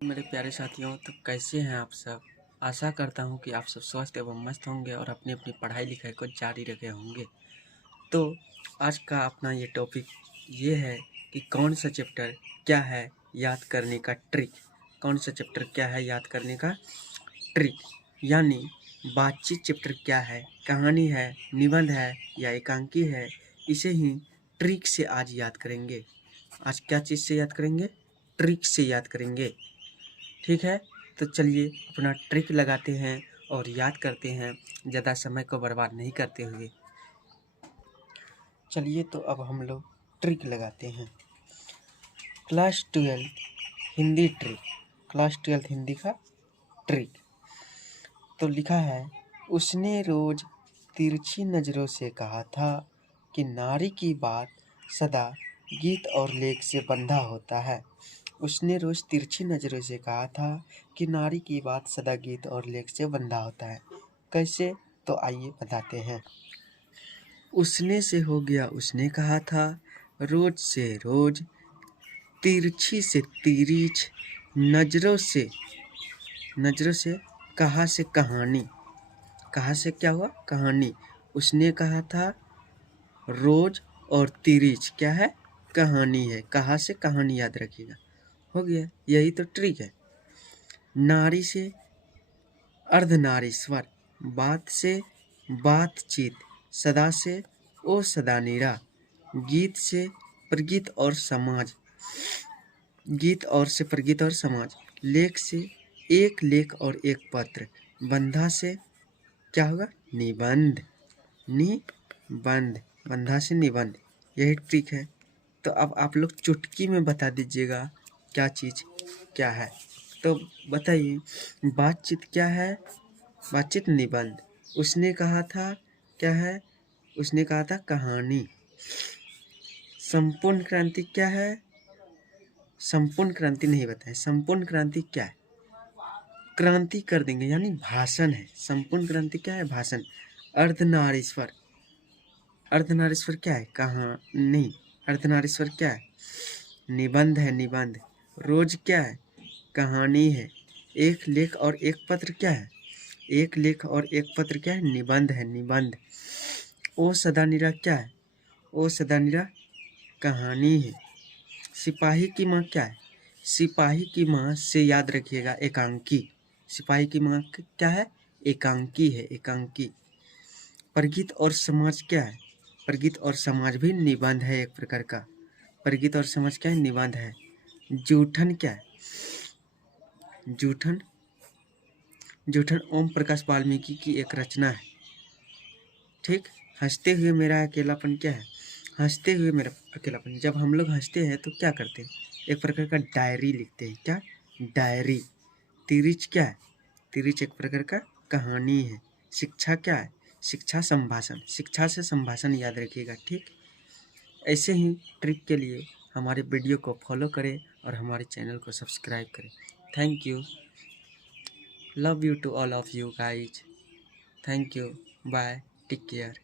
मेरे प्यारे साथियों, तो कैसे हैं आप सब। आशा करता हूं कि आप सब स्वस्थ एवं मस्त होंगे और अपनी अपनी पढ़ाई लिखाई को जारी रखे होंगे। तो आज का अपना ये टॉपिक ये है कि कौन सा चैप्टर क्या है याद करने का ट्रिक। कौन सा चैप्टर क्या है याद करने का ट्रिक, यानी बातचीत चैप्टर क्या है, कहानी है, निबंध है या एकांकी है, इसे ही ट्रिक से आज याद करेंगे। आज क्या चीज़ से याद करेंगे? ट्रिक से याद करेंगे। ठीक है, तो चलिए अपना ट्रिक लगाते हैं और याद करते हैं, ज़्यादा समय को बर्बाद नहीं करते हुए। चलिए तो अब हम लोग ट्रिक लगाते हैं। Class 12 Hindi trick, class 12 Hindi का ट्रिक। तो लिखा है, उसने रोज तिरछी नज़रों से कहा था कि नारी की बात सदा गीत और लेख से बंधा होता है। उसने रोज तिरछी नज़रों से कहा था कि नारी की बात सदा गीत और लेख से बंधा होता है। कैसे? तो आइए बताते हैं। उसने से हो गया उसने कहा था, रोज से रोज, तिरछी से तिरछ, नज़रों से कहा से कहानी। कहा से क्या हुआ? कहानी। उसने कहा था रोज और तिरछ क्या है? कहानी है। कहा से कहानी याद रखिएगा। हो गया, यही तो ट्रिक है। नारी से अर्धनारीश्वर, बात से बातचीत, सदा से ओ सदानीरा, गीत से प्रगीत और समाज, गीत और से प्रगीत और समाज, लेख से एक लेख और एक पत्र, बंधा से क्या होगा? निबंध। निबंध, बंधा से निबंध, यही ट्रिक है। तो अब आप लोग चुटकी में बता दीजिएगा क्या चीज़ क्या है। तो बताइए, बातचीत क्या है? बातचीत निबंध। उसने कहा था क्या है? उसने कहा था कहानी। संपूर्ण क्रांति क्या है? संपूर्ण क्रांति नहीं बताए। संपूर्ण क्रांति क्या है? क्रांति कर देंगे, यानी भाषण है। संपूर्ण क्रांति क्या है? भाषण। अर्धनारीश्वर, अर्धनारीश्वर क्या है? कहाँ नहीं, अर्धनारीश्वर क्या है? निबंध है। निबंध। रोज क्या है? कहानी है। एक लेख और एक पत्र क्या है? एक लेख और एक पत्र क्या है? निबंध है। निबंध। ओ सदानीरा क्या है? ओ सदानीरा कहानी है। सिपाही की माँ क्या है? सिपाही की माँ से याद रखिएगा एकांकी। सिपाही की माँ क्या है? एकांकी है। एकांकी। प्रगीत और समाज क्या है? प्रगीत और समाज भी निबंध है एक प्रकार का। प्रगीत और समाज क्या है? निबंध है। जूठन क्या है? जूठन, जूठन ओम प्रकाश वाल्मीकि की एक रचना है। ठीक। हंसते हुए मेरा अकेलापन क्या है? हंसते हुए मेरा अकेलापन। जब हम लोग हंसते हैं तो क्या करते हैं? एक प्रकार का डायरी लिखते हैं। क्या? डायरी। तिरछ क्या है? तिरछ एक प्रकार का कहानी है। शिक्षा क्या है? शिक्षा संभाषण। शिक्षा से संभाषण याद रखिएगा। ठीक। ऐसे ही ट्रिक के लिए हमारे वीडियो को फॉलो करें और हमारे चैनल को सब्सक्राइब करें। Thank you. Love you to all of you guys. Thank you. Bye. Take care.